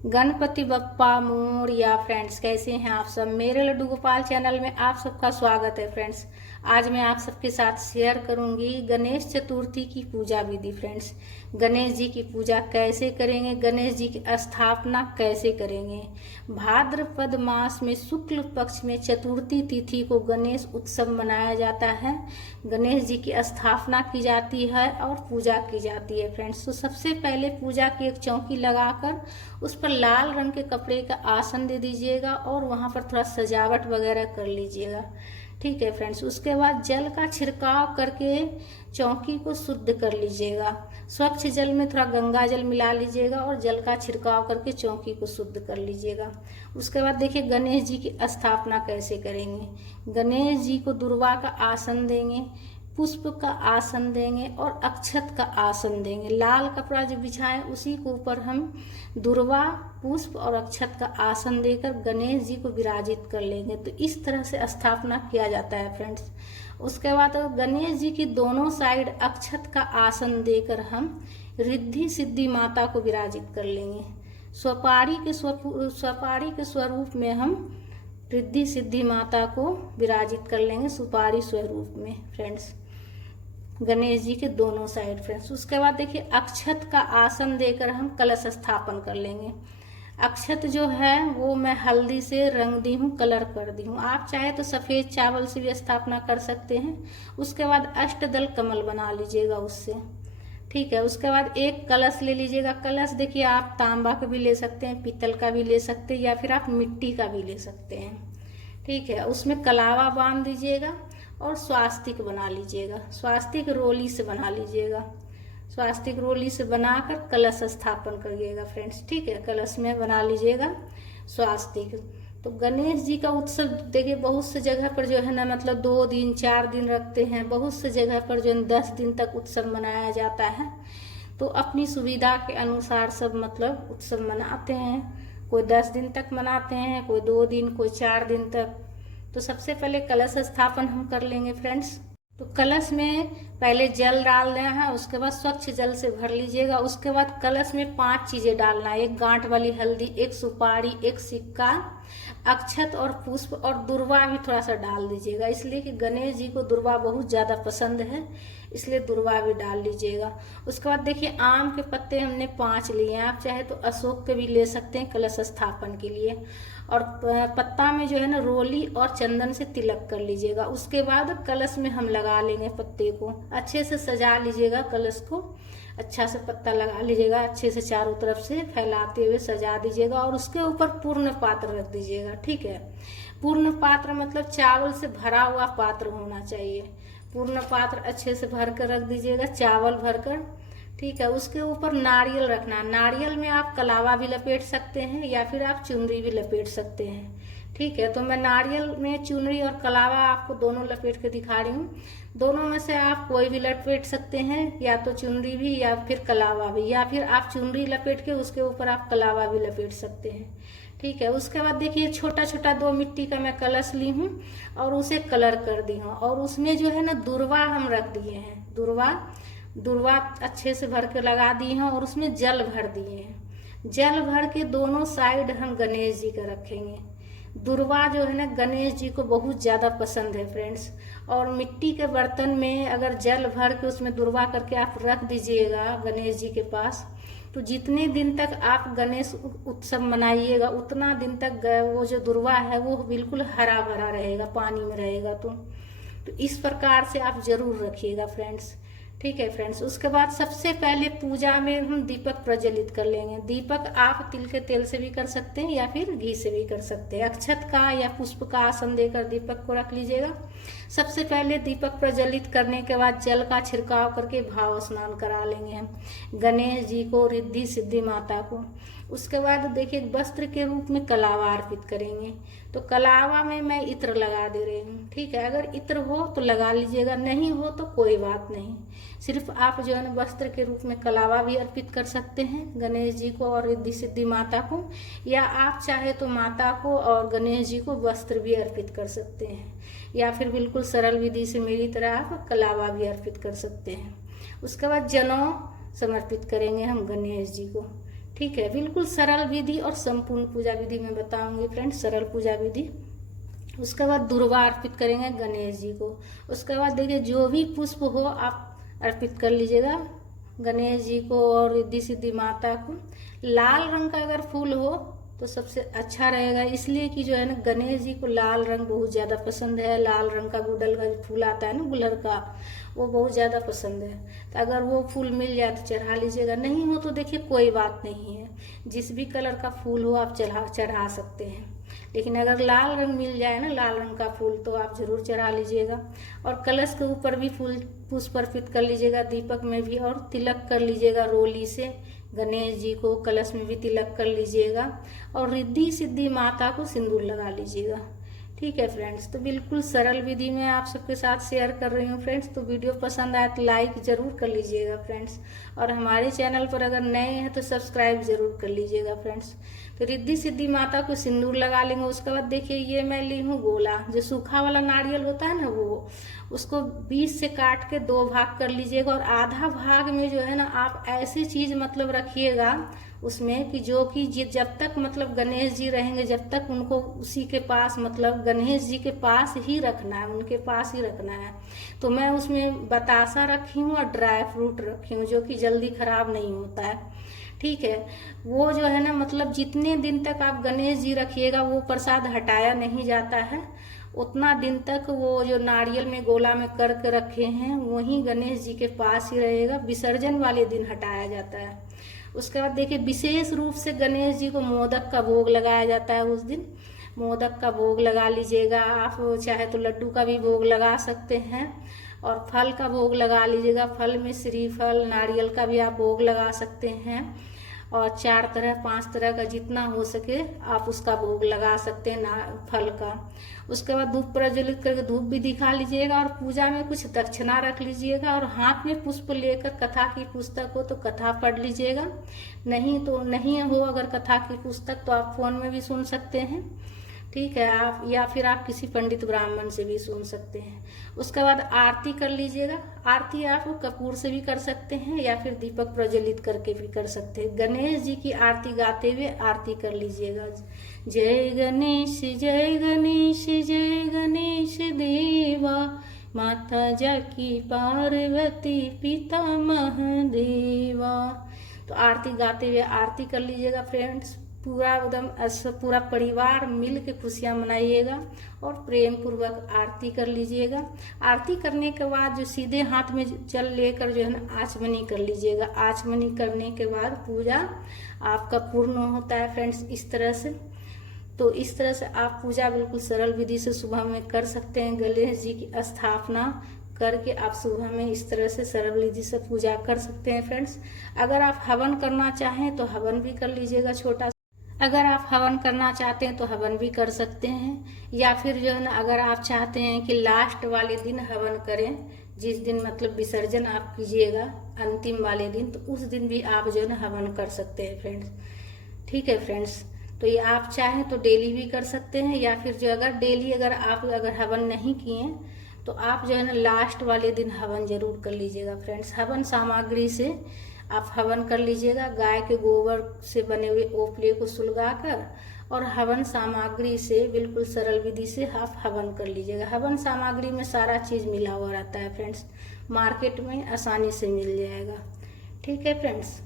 Ganpati Bappa Morya. Friends, कैसे हैं आप सब। मेरे लड्डू गोपाल चैनल में आप सबका स्वागत है। फ्रेंड्स, आज मैं आप सबके साथ शेयर करूंगी गणेश चतुर्थी की पूजा विधि। फ्रेंड्स, गणेश जी की पूजा कैसे करेंगे, गणेश जी की स्थापना कैसे करेंगे। भाद्रपद मास में शुक्ल पक्ष में चतुर्थी तिथि को गणेश उत्सव मनाया जाता है। गणेश जी की स्थापना की जाती है और पूजा की जाती है। फ्रेंड्स, तो सबसे पहले पूजा की एक चौकी लगाकर उस पर लाल रंग के कपड़े का आसन दे दीजिएगा और वहाँ पर थोड़ा सजावट वगैरह कर लीजिएगा। ठीक है फ्रेंड्स, उसके बाद जल का छिड़काव करके चौकी को शुद्ध कर लीजिएगा। स्वच्छ जल में थोड़ा गंगा जल मिला लीजिएगा और जल का छिड़काव करके चौकी को शुद्ध कर लीजिएगा। उसके बाद देखिए गणेश जी की स्थापना कैसे करेंगे। गणेश जी को दुर्वा का आसन देंगे, पुष्प का आसन देंगे और अक्षत का आसन देंगे। लाल कपड़ा जो बिछाएं उसी के ऊपर हम दुर्वा, पुष्प और अक्षत का आसन देकर गणेश जी को विराजित कर लेंगे। तो इस तरह से स्थापना किया जाता है फ्रेंड्स। उसके बाद गणेश जी की दोनों साइड अक्षत का आसन देकर हम रिद्धि सिद्धि माता को विराजित कर लेंगे। स्वपारी के स्वरूप में हम रिद्धि सिद्धि माता को विराजित कर लेंगे, सुपारी स्वरूप में फ्रेंड्स, गणेश जी के दोनों साइड। फ्रेंड्स, उसके बाद देखिए अक्षत का आसन देकर हम कलश स्थापन कर लेंगे। अक्षत जो है वो मैं हल्दी से रंग दी हूँ, कलर कर दी हूँ। आप चाहे तो सफ़ेद चावल से भी स्थापना कर सकते हैं। उसके बाद अष्टदल कमल बना लीजिएगा उससे। ठीक है, उसके बाद एक कलश ले लीजिएगा। कलश देखिए आप तांबा का भी ले सकते हैं, पीतल का भी ले सकते हैं या फिर आप मिट्टी का भी ले सकते हैं। ठीक है, उसमें कलावा बांध दीजिएगा और स्वास्तिक बना लीजिएगा। स्वास्तिक रोली से बना लीजिएगा। स्वास्तिक रोली से बनाकर कलश स्थापन करिएगा फ्रेंड्स। ठीक है, कलश में बना लीजिएगा स्वास्तिक। तो गणेश जी का उत्सव देखिए बहुत से जगह पर जो है ना, मतलब 2 दिन 4 दिन रखते हैं। बहुत से जगह पर जो 10 दिन तक उत्सव मनाया जाता है। तो अपनी सुविधा के अनुसार सब मतलब उत्सव मनाते हैं। कोई 10 दिन तक मनाते हैं, कोई 2 दिन, कोई 4 दिन तक। तो सबसे पहले कलश स्थापन हम कर लेंगे फ्रेंड्स। तो कलश में पहले जल डाल देना है, उसके बाद स्वच्छ जल से भर लीजिएगा। उसके बाद कलश में 5 चीजें डालना है। एक गांठ वाली हल्दी, एक सुपारी, एक सिक्का, अक्षत और पुष्प और दुर्वा भी थोड़ा सा डाल दीजिएगा, इसलिए कि गणेश जी को दुर्वा बहुत ज्यादा पसंद है, इसलिए दुर्वा भी डाल लीजिएगा। उसके बाद देखिए आम के पत्ते हमने 5 लिए हैं। आप चाहे तो अशोक के भी ले सकते हैं कलश स्थापन के लिए। और पत्ता में जो है ना रोली और चंदन से तिलक कर लीजिएगा। उसके बाद कलश में हम लगा लेंगे पत्ते को। अच्छे से सजा लीजिएगा कलश को, अच्छा से पत्ता लगा लीजिएगा, अच्छे से चारों तरफ से फैलाते हुए सजा दीजिएगा और उसके ऊपर पूर्ण पात्र रख दीजिएगा। ठीक है, पूर्ण पात्र मतलब चावल से भरा हुआ पात्र होना चाहिए। पूर्ण पात्र अच्छे से भर कर रख दीजिएगा, चावल भरकर। ठीक है, उसके ऊपर नारियल रखना। नारियल में आप कलावा भी लपेट सकते हैं या फिर आप चुनरी भी लपेट सकते हैं। ठीक है, तो मैं नारियल में चुनरी और कलावा आपको दोनों लपेट के दिखा रही हूँ। दोनों में से आप कोई भी लपेट सकते हैं, या तो चुनरी भी या फिर कलावा भी, या फिर आप चुनरी लपेट के उसके ऊपर आप कलावा भी लपेट सकते हैं। ठीक है, उसके बाद देखिए छोटा छोटा 2 मिट्टी का मैं कलश ली हूँ और उसे कलर कर दी हूँ और उसमें जो है ना दुर्वा हम रख दिए हैं। दुर्वा अच्छे से भर के लगा दिए हैं और उसमें जल भर दिए हैं। जल भर के दोनों साइड हम गणेश जी का रखेंगे। दुर्वा जो है ना गणेश जी को बहुत ज़्यादा पसंद है फ्रेंड्स। और मिट्टी के बर्तन में अगर जल भर के उसमें दुर्वा करके आप रख दीजिएगा गणेश जी के पास, तो जितने दिन तक आप गणेश उत्सव मनाइएगा उतना दिन तक वो जो दुर्वा है वो बिल्कुल हरा भरा रहेगा, पानी में रहेगा। तो इस प्रकार से आप जरूर रखिएगा फ्रेंड्स। ठीक है फ्रेंड्स, उसके बाद सबसे पहले पूजा में हम दीपक प्रज्वलित कर लेंगे। दीपक आप तिल के तेल से भी कर सकते हैं या फिर घी से भी कर सकते हैं। अक्षत का या पुष्प का आसन देकर दीपक को रख लीजिएगा। सबसे पहले दीपक प्रज्वलित करने के बाद जल का छिड़काव करके भाव स्नान करा लेंगे हम गणेश जी को, रिद्धि सिद्धि माता को। उसके बाद देखिए वस्त्र के रूप में कलावा अर्पित करेंगे। तो कलावा में मैं इत्र लगा दे रही हूँ। ठीक है, अगर इत्र हो तो लगा लीजिएगा, नहीं हो तो कोई बात नहीं। सिर्फ आप जो है ना वस्त्र के रूप में कलावा भी अर्पित कर सकते हैं गणेश जी को और रिद्धि सिद्धि माता को, या आप चाहे तो माता को और गणेश जी को वस्त्र भी अर्पित कर सकते हैं, या फिर बिल्कुल सरल विधि से मेरी तरह आप कलावा भी अर्पित कर सकते हैं। उसके बाद जनेऊ समर्पित करेंगे हम गणेश जी को। ठीक है, बिल्कुल सरल विधि और संपूर्ण पूजा विधि मैं बताऊंगी फ्रेंड्स, सरल पूजा विधि। उसके बाद दुर्वा अर्पित करेंगे गणेश जी को। उसके बाद देखिए जो भी पुष्प हो आप अर्पित कर लीजिएगा गणेश जी को और रिद्धि सिद्धि माता को। लाल रंग का अगर फूल हो तो सबसे अच्छा रहेगा, इसलिए कि जो है ना गणेश जी को लाल रंग बहुत ज़्यादा पसंद है। लाल रंग का गुड़हल का जो फूल आता है ना गुलहर का, वो बहुत ज़्यादा पसंद है। तो अगर वो फूल मिल जाए तो चढ़ा लीजिएगा, नहीं हो तो देखिए कोई बात नहीं है, जिस भी कलर का फूल हो आप चढ़ा सकते हैं। लेकिन अगर लाल रंग मिल जाए ना, लाल रंग का फूल, तो आप जरूर चढ़ा लीजिएगा। और कलश के ऊपर भी फूल पुष्प अर्पित कर लीजिएगा, दीपक में भी, और तिलक कर लीजिएगा रोली से गणेश जी को, कलश में भी तिलक कर लीजिएगा और रिद्धि सिद्धि माता को सिंदूर लगा लीजिएगा। ठीक है फ्रेंड्स, तो बिल्कुल सरल विधि में आप सबके साथ शेयर कर रही हूँ फ्रेंड्स। तो वीडियो पसंद आए तो लाइक जरूर कर लीजिएगा फ्रेंड्स, और हमारे चैनल पर अगर नए हैं तो सब्सक्राइब जरूर कर लीजिएगा फ्रेंड्स। तो रिद्धि सिद्धि माता को सिंदूर लगा लेंगे। उसके बाद देखिए ये मैं ली हूँ गोला, जो सूखा वाला नारियल होता है ना, वो उसको बीच से काट के 2 भाग कर लीजिएगा, और आधा भाग में जो है ना आप ऐसी चीज मतलब रखिएगा उसमें कि जो कि जब तक मतलब गणेश जी रहेंगे, जब तक उनको उसी के पास मतलब गणेश जी के पास ही रखना है, उनके पास ही रखना है। तो मैं उसमें बतासा रखी हूँ और ड्राई फ्रूट रखी हूँ, जो कि जल्दी खराब नहीं होता है। ठीक है, वो जो है ना मतलब जितने दिन तक आप गणेश जी रखिएगा वो प्रसाद हटाया नहीं जाता है, उतना दिन तक वो जो नारियल में गोला में करके रखे हैं वही गणेश जी के पास ही रहेगा। विसर्जन वाले दिन हटाया जाता है। उसके बाद देखिए विशेष रूप से गणेश जी को मोदक का भोग लगाया जाता है। उस दिन मोदक का भोग लगा लीजिएगा, आप चाहे तो लड्डू का भी भोग लगा सकते हैं, और फल का भोग लगा लीजिएगा। फल में श्रीफल नारियल का भी आप भोग लगा सकते हैं, और 4 तरह 5 तरह का जितना हो सके आप उसका भोग लगा सकते हैं फल का। उसके बाद धूप प्रज्वलित करके धूप भी दिखा लीजिएगा, और पूजा में कुछ दक्षिणा रख लीजिएगा, और हाथ में पुष्प लेकर कथा की पुस्तक हो तो कथा पढ़ लीजिएगा, नहीं तो नहीं हो अगर कथा की पुस्तक तो आप फोन में भी सुन सकते हैं। ठीक है, आप या फिर आप किसी पंडित ब्राह्मण से भी सुन सकते हैं। उसके बाद आरती कर लीजिएगा। आरती आप कपूर से भी कर सकते हैं या फिर दीपक प्रज्वलित करके भी कर सकते हैं। गणेश जी की आरती गाते हुए आरती कर लीजिएगा। जय गणेश जय गणेश जय गणेश देवा, माता जाकी पार्वती पिता महादेवा। तो आरती गाते हुए आरती कर लीजिएगा फ्रेंड्स। पूरा एकदम पूरा परिवार मिल के खुशियाँ मनाइएगा और प्रेम पूर्वक आरती कर लीजिएगा। आरती करने के बाद जो सीधे हाथ में जल लेकर जो है ना आचमनी कर लीजिएगा। आचमनी करने के बाद पूजा आपका पूर्ण होता है फ्रेंड्स, इस तरह से। तो इस तरह से आप पूजा बिल्कुल सरल विधि से सुबह में कर सकते हैं। गणेश जी की स्थापना करके आप सुबह में इस तरह से सरल विधि से पूजा कर सकते हैं फ्रेंड्स। अगर आप हवन करना चाहें तो हवन भी कर लीजिएगा छोटा। अगर आप हवन करना चाहते हैं तो हवन भी कर सकते हैं, या फिर जो है ना अगर आप चाहते हैं कि लास्ट वाले दिन हवन करें, जिस दिन मतलब विसर्जन आप कीजिएगा अंतिम वाले दिन, तो उस दिन भी आप जो है ना हवन कर सकते हैं फ्रेंड्स। ठीक है फ्रेंड्स, तो ये आप चाहें तो डेली भी कर सकते हैं, या फिर जो अगर डेली अगर आप हवन नहीं किए तो आप जो है ना लास्ट वाले दिन हवन जरूर कर लीजिएगा फ्रेंड्स। हवन सामग्री से आप हवन कर लीजिएगा। गाय के गोबर से बने हुए ओपले को सुलगाकर और हवन सामग्री से बिल्कुल सरल विधि से आप हवन कर लीजिएगा। हवन सामग्री में सारा चीज मिला हुआ रहता है फ्रेंड्स, मार्केट में आसानी से मिल जाएगा। ठीक है फ्रेंड्स।